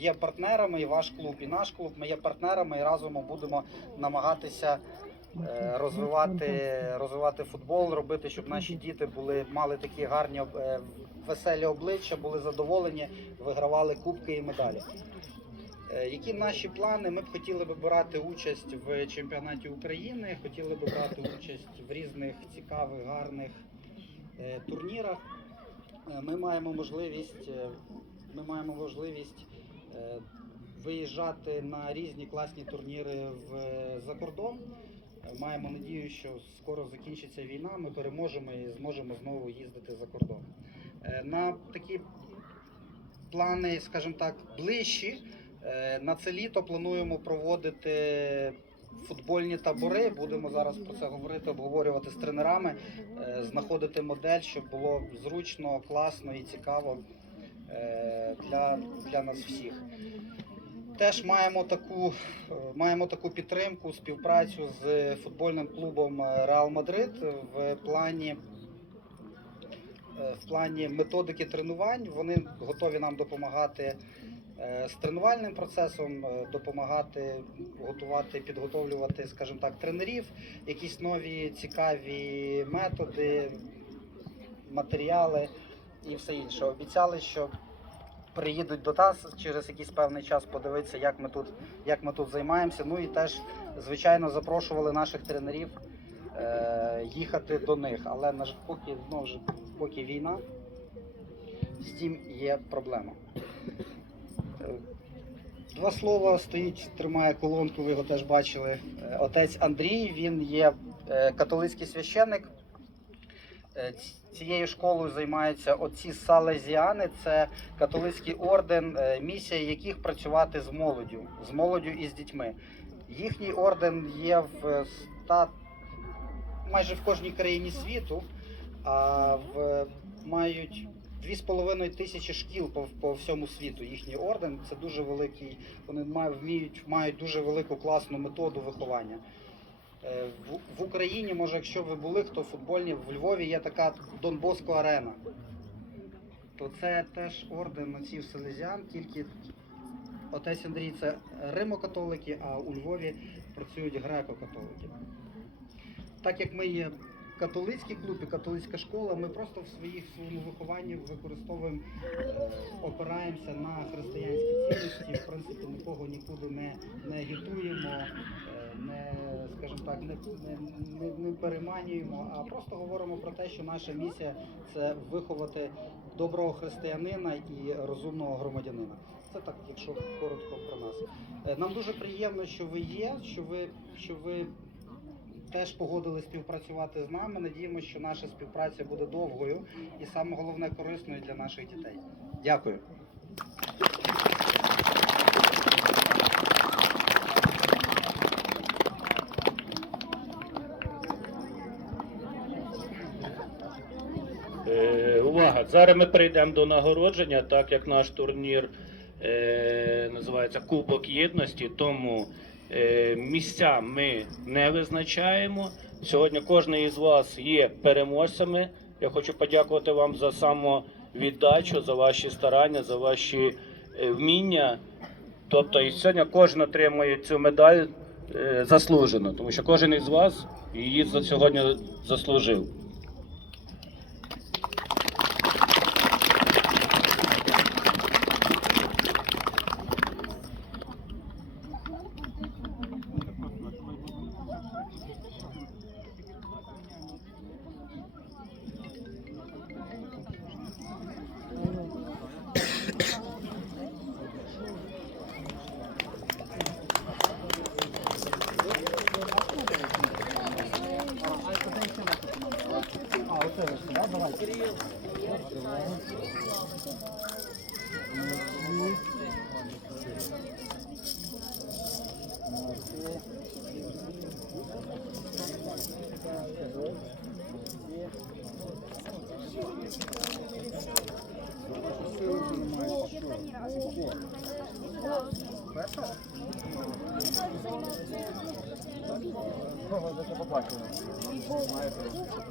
є партнерами, і ваш клуб, і наш клуб. Ми є партнерами і разом ми будемо намагатися е, розвивати, розвивати футбол, робити, щоб наші діти були мали такі гарні е, веселі обличчя, були задоволені, вигравали кубки і медалі. Е, Які наші плани? Ми б хотіли би брати участь в чемпіонаті України, хотіли би брати участь в різних цікавих, гарних турнірах. Ми маємо можливість, ми маємо можливість виїжджати на різні класні турніри в за кордон. Е, Маємо надію, що скоро закінчиться війна, ми переможемо і зможемо знову їздити за кордон. Е, На такі плани, скажімо так, ближчі. Е, На це літо плануємо проводити футбольні табори. Будемо зараз про це говорити, обговорювати з тренерами, е, знаходити модель, щоб було зручно, класно і цікаво е, для, для нас всіх. Теж маємо таку, е, маємо таку підтримку, співпрацю з футбольним клубом е, Реал Мадрид в плані е, в плані методики тренувань. Вони готові нам допомагати е, з тренувальним процесом, е, допомагати готувати, підготовлювати, скажімо так, тренерів, якісь нові цікаві методи, матеріали і все інше. Обіцяли, що приїдуть до нас через якийсь певний час подивитися, як ми тут, як ми тут займаємося. Ну і теж, звичайно, запрошували наших тренерів е, їхати до них. Але на жаль, поки знову ж поки війна, з тим є проблема. Е, Два слова стоїть, тримає колонку, ви його теж бачили. Е, Отець Андрій, він є е, католицький священник. Е, Цією школою займаються отці салезіани, це католицький орден, е, місія яких працювати з молоддю, з молоддю і з дітьми. Їхній орден є в ста, майже в кожній країні світу, а в мають 2,5 тисячі шкіл по, по всьому світу. Їхній орден це дуже великий. Вони мають вміють мають дуже велику класну методу виховання. Е, В, Україні, може, якщо ви були, хто футбольні, в Львові є така Дон Боско Арена. То це теж орден отців Селезіан, тільки отець Андрій це римо-католики, а у Львові працюють греко-католики. Так як ми є католицький клуб і католицька школа, ми просто в своїх своєму вихованні використовуємо, е, опираємося на християнські цінності. В принципі, нікого нікуди не, не агітуємо, скажімо так, не, не, не, переманюємо, а просто говоримо про те, що наша місія це виховати доброго християнина і розумного громадянина. Це так, якщо коротко про нас. Е, Нам дуже приємно, що ви є, що ви, що ви теж погодились співпрацювати з нами. Надіємося, що наша співпраця буде довгою і саме головне корисною для наших дітей. Дякую. Зараз ми перейдемо до нагородження, так як наш турнір е, називається Кубок Єдності, тому е, місця ми не визначаємо. Сьогодні кожен із вас є переможцями. Я хочу подякувати вам за самовіддачу, за ваші старання, за ваші е, вміння. Тобто, і сьогодні кожен отримує цю медаль е, заслужено, тому що кожен із вас її за сьогодні заслужив. Кого за це побачили? Знаєте, що